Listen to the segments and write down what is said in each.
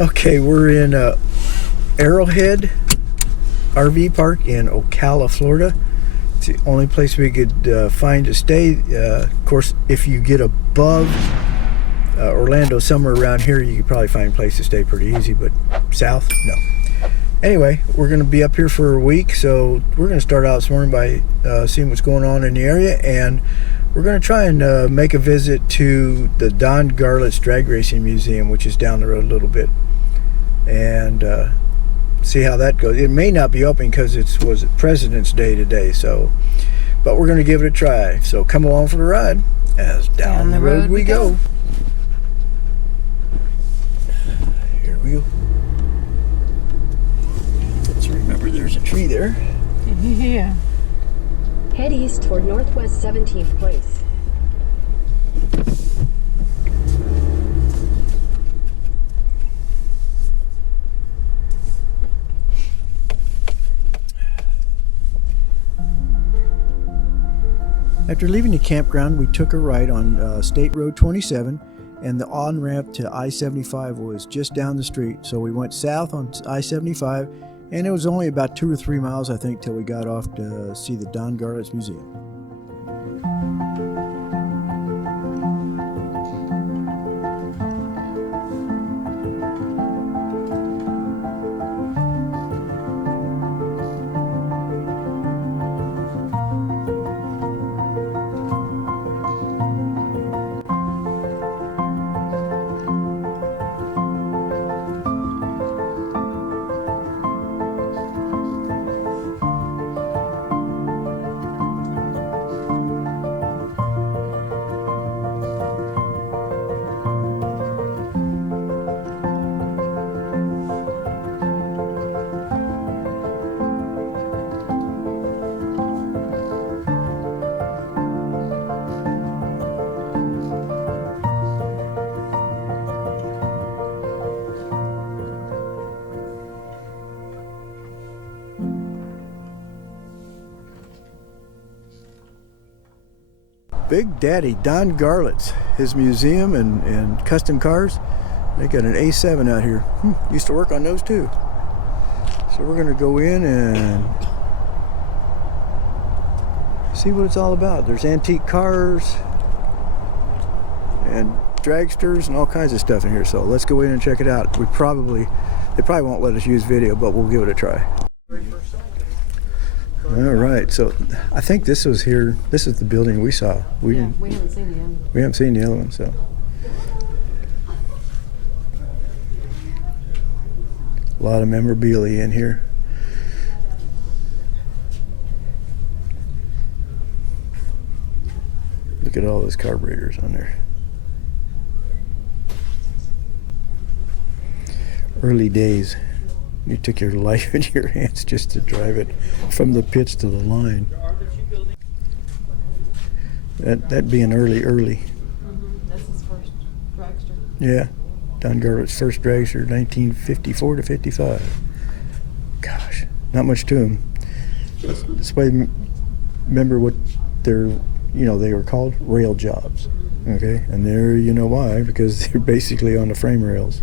Okay, we're in Arrowhead RV Park in Ocala, Florida. It's the only place we could find to stay. Of course, if you get above Orlando, somewhere around here, you could probably find a place to stay pretty easy, but south, no. Anyway, we're going to be up here for a week, so we're going to start out this morning by seeing what's going on in the area, and we're going to try and make a visit to the Don Garlits Drag Racing Museum, which is down the road a little bit, and see how that goes. It may not be open because it was President's Day today, so, but we're going to give it a try. So come along for the ride as down the road we go. Here we go. Let's remember there's a tree there. Yeah. Head east toward Northwest 17th Place. After leaving the campground, we took a ride on State Road 27, and the on-ramp to I-75 was just down the street. So we went south on I-75, and it was only about 2 or 3 miles, I think, till we got off to see the Don Garlits Museum. Big Daddy Don Garlits, his museum and custom cars. They got an A7 out here. Used to work on those too. So we're gonna go in and see what it's all about. There's antique cars and dragsters and all kinds of stuff in here. So let's go in and check it out. They probably won't let us use video, but we'll give it a try. All right, so I think this was here. This is the building we saw. We haven't seen the other one. We haven't seen the other one, so. A lot of memorabilia in here. Look at all those carburetors on there. Early days. You took your life into your hands just to drive it from the pits to the line. That'd be an early. That's his first dragster. Yeah, Don Garlits' first dragster, 1954 to 55. Gosh, not much to him. That's why, remember what they were called? Rail jobs. Okay, and there you know why, because they're basically on the frame rails.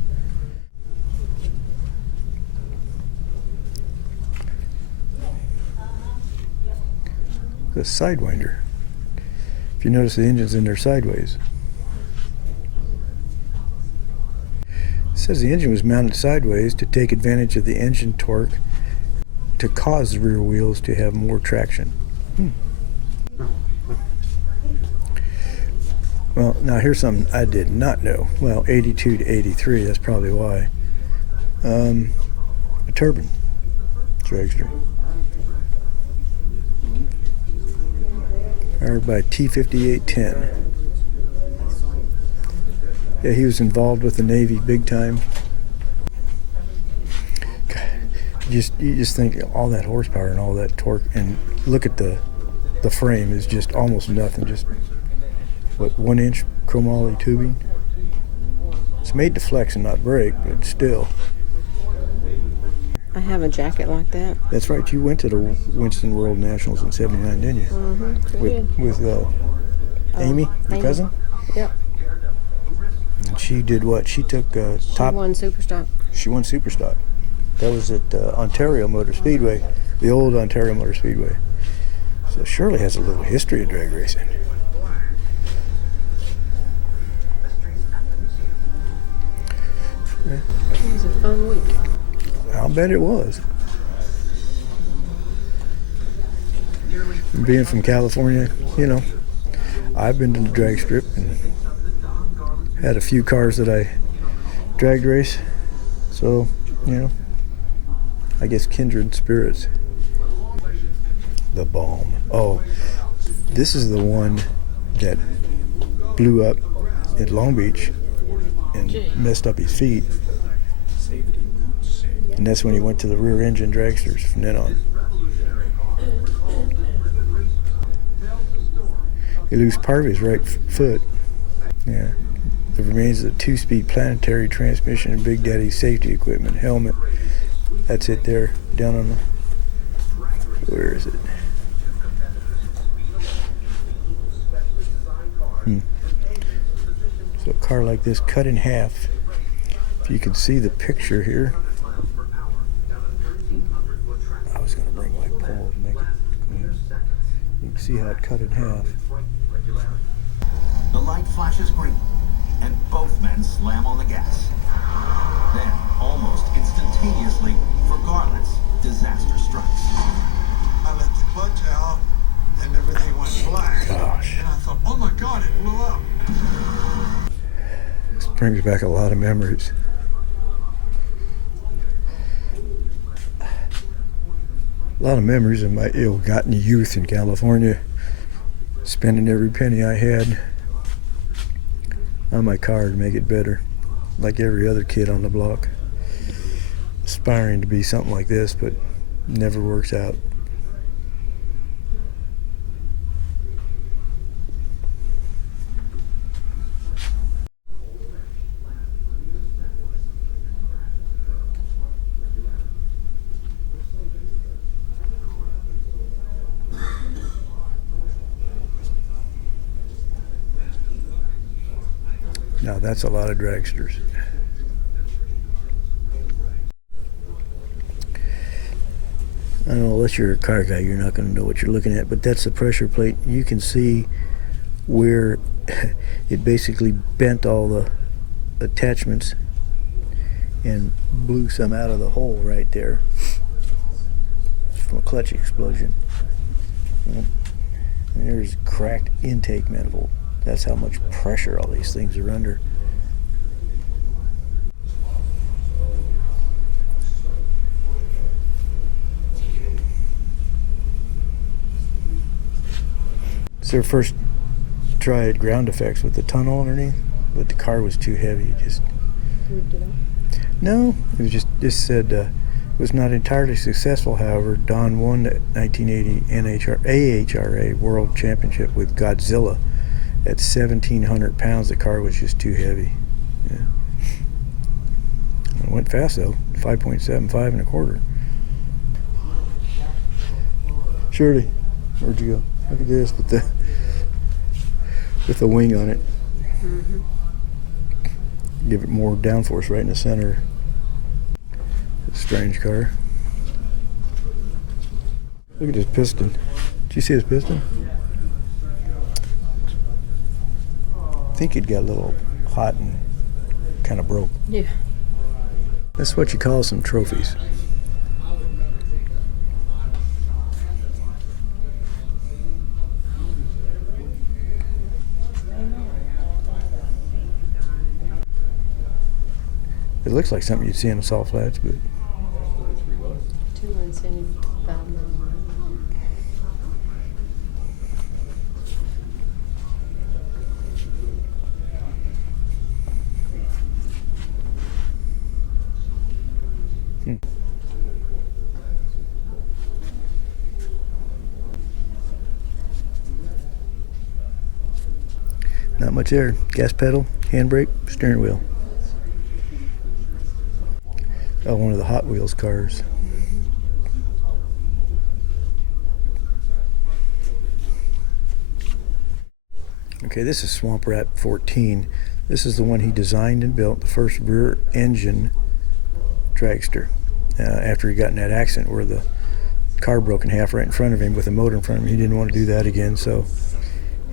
The Sidewinder. If you notice, the engine's in there sideways. It says the engine was mounted sideways to take advantage of the engine torque to cause the rear wheels to have more traction. Well, now here's something I did not know. Well, 82 to 83, that's probably why. A turbine dragster. Powered by T5810. Yeah, he was involved with the Navy big time. God, you just think all that horsepower and all that torque, and look at the frame is just almost nothing. Just what, 1-inch chromoly tubing. It's made to flex and not break, but still. I have a jacket like that. That's right. You went to the Winston World Nationals in '79, didn't you? Mm-hmm. With Amy, your cousin? Yep. And she did what? She took She won Superstock. She won Superstock. That was at Ontario Motor Speedway, the old Ontario Motor Speedway. So Shirley has a little history of drag racing. It was a fun week. I'll bet it was. Being from California, you know, I've been to the drag strip and had a few cars that I dragged race. So, you know, I guess kindred spirits. The Balm. Oh, this is the one that blew up at Long Beach and messed up his feet. And that's when he went to the rear engine dragsters from then on. He lost part of his right foot. Yeah. The remains of the 2-speed planetary transmission and Big Daddy's safety equipment, helmet. That's it there, down on the, where is it? So a car like this cut in half. If you can see the picture here. I was going to bring my pole to make it clean. You can see how it cut in half. The light flashes green, and both men slam on the gas. Then, almost instantaneously, for Garlits, disaster strikes. I let the clutch out, and everything went black. Gosh. And I thought, oh my God, it blew up. This brings back a lot of memories. A lot of memories of my ill-gotten youth in California, spending every penny I had on my car to make it better, like every other kid on the block, aspiring to be something like this, but never works out. Now that's a lot of dragsters. I don't know, unless you're a car guy, you're not going to know what you're looking at, but that's the pressure plate. You can see where it basically bent all the attachments and blew some out of the hole right there from a clutch explosion. And there's cracked intake manifold. That's how much pressure all these things are under. It's their first try at ground effects with the tunnel underneath, but the car was too heavy. Just Moved it up. no, it was just said it was not entirely successful. However, Don won the 1980 AHRA World Championship with Godzilla. At 1,700 pounds, the car was just too heavy. Yeah. It went fast though, 5.75 and a quarter. Shirley, where'd you go? Look at this with the wing on it. Mm-hmm. Give it more downforce right in the center. It's a strange car. Look at this piston. Did you see his piston? I think it got a little hot and kind of broke. Yeah. That's what you call some trophies. It looks like something you'd see in the salt flats, but 275 miles. not much there. Gas pedal, handbrake, steering wheel. Oh, one of the Hot Wheels cars. Okay, this is Swamp Rat 14. This is the one he designed and built, the first rear engine dragster after he got in that accident where the car broke in half right in front of him with a motor in front of him. He didn't want to do that again, so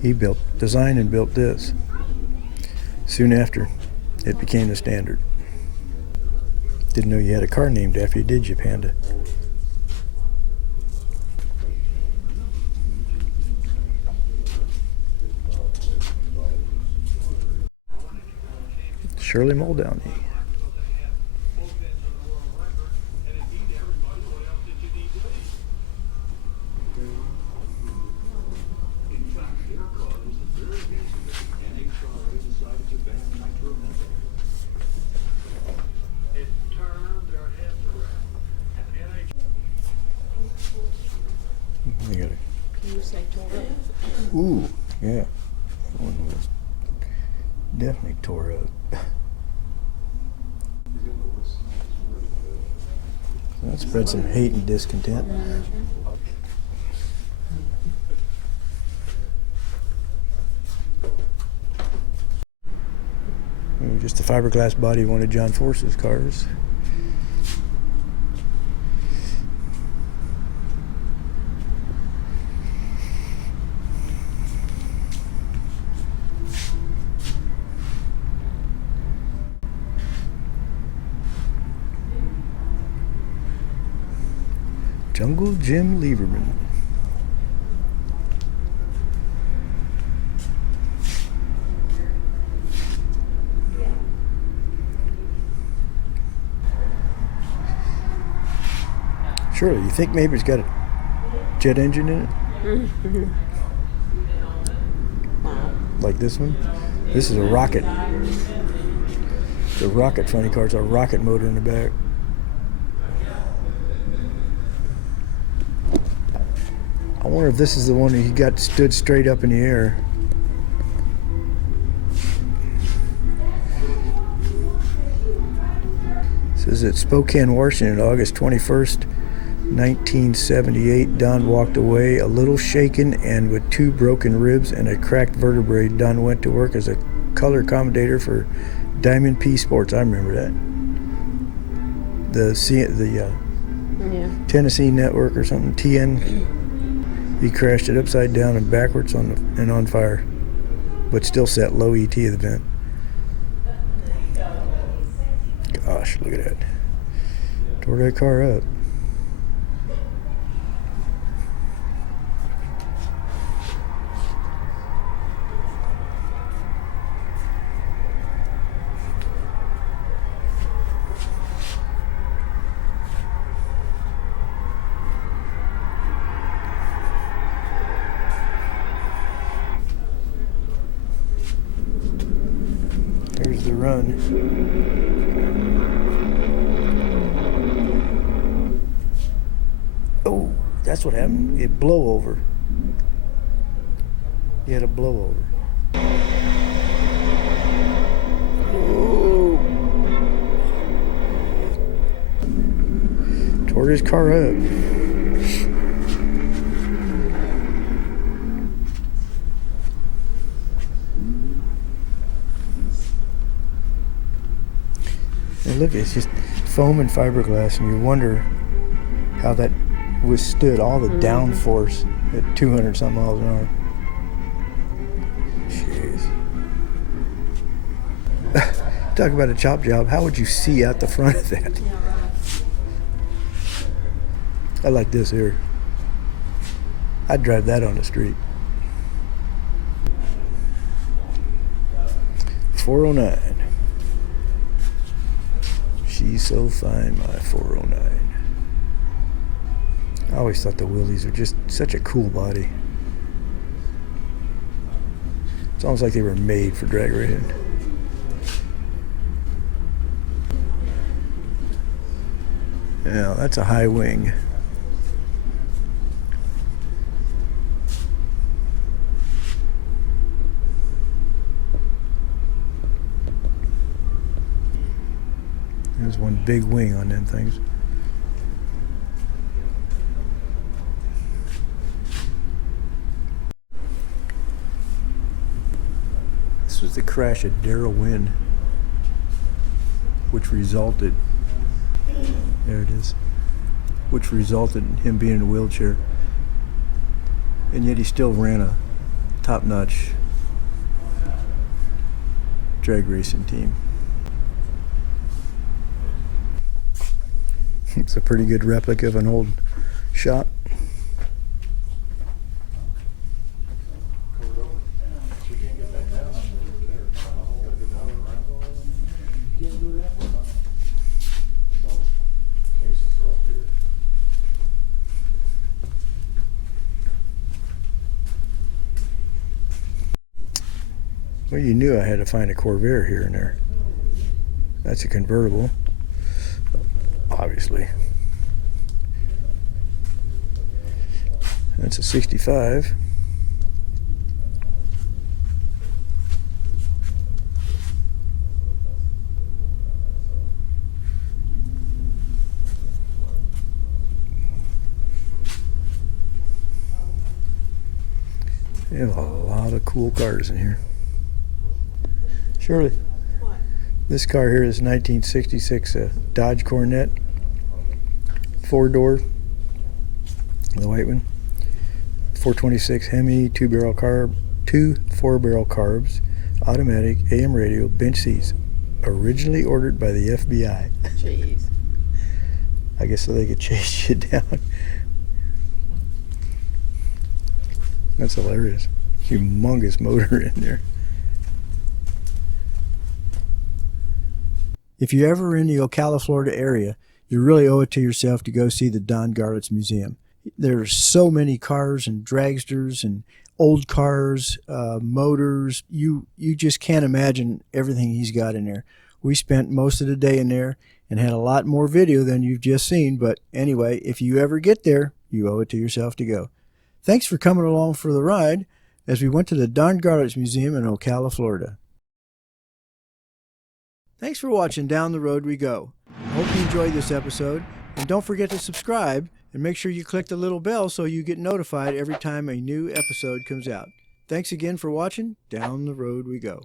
he designed and built this. Soon after, it became the standard. Didn't know you had a car named after you, did you, Panda? Shirley Muldowney. They got Can you say tore up? a, ooh, yeah. That one was definitely tore up. That spread some hate and discontent. Just a fiberglass body of one of John Force's cars. Jungle Jim Lieberman. Shirley, you think maybe it's got a jet engine in it? Like this one? This is a rocket. It's a rocket funny car. It's a rocket motor in the back. I wonder if this is the one that he got stood straight up in the air. It says at Spokane, Washington, August 21st, 1978, Don walked away a little shaken and with 2 broken ribs and a cracked vertebrae. Don went to work as a color commentator for Diamond P Sports. I remember that. The Tennessee Network or something, TN. He crashed it upside down and backwards and on fire, but still set low ET of the vent. Gosh, look at that. Tore that car up. There's the run. Oh, that's what happened. It blow over. He had a blow over. Oh. Tore his car up. And look, it's just foam and fiberglass, and you wonder how that withstood all the downforce at 200 something miles an hour. Jeez. Talk about a chop job. How would you see out the front of that? I like this here. I'd drive that on the street. 409. She's so fine, my 409. I always thought the Willies were just such a cool body. It's almost like they were made for drag racing. Yeah, that's a high wing. There's one big wing on them things. This was the crash at Darrell Wynn, which resulted There it is. Which resulted in him being in a wheelchair. And yet he still ran a top-notch drag racing team. It's a pretty good replica of an old shop. Well, you knew I had to find a Corvair here and there. That's a convertible, obviously. That's a 65. They have a lot of cool cars in here. Shirley, What? this car here is 1966 Dodge Coronet, 4-door, the white one, 426 Hemi, 2-barrel carb, 2 4-barrel carbs, automatic, AM radio, bench seats, originally ordered by the FBI. Jeez. I guess so they could chase you down. That's hilarious. Humongous motor in there. If you're ever in the Ocala, Florida area, you really owe it to yourself to go see the Don Garlits Museum. There's so many cars and dragsters and old cars, motors. You just can't imagine everything he's got in there. We spent most of the day in there and had a lot more video than you've just seen. But anyway, if you ever get there, you owe it to yourself to go. Thanks for coming along for the ride as we went to the Don Garlits Museum in Ocala, Florida. Thanks for watching Down the Road We Go. I hope you enjoyed this episode, and don't forget to subscribe and make sure you click the little bell so you get notified every time a new episode comes out. Thanks again for watching Down the Road We Go.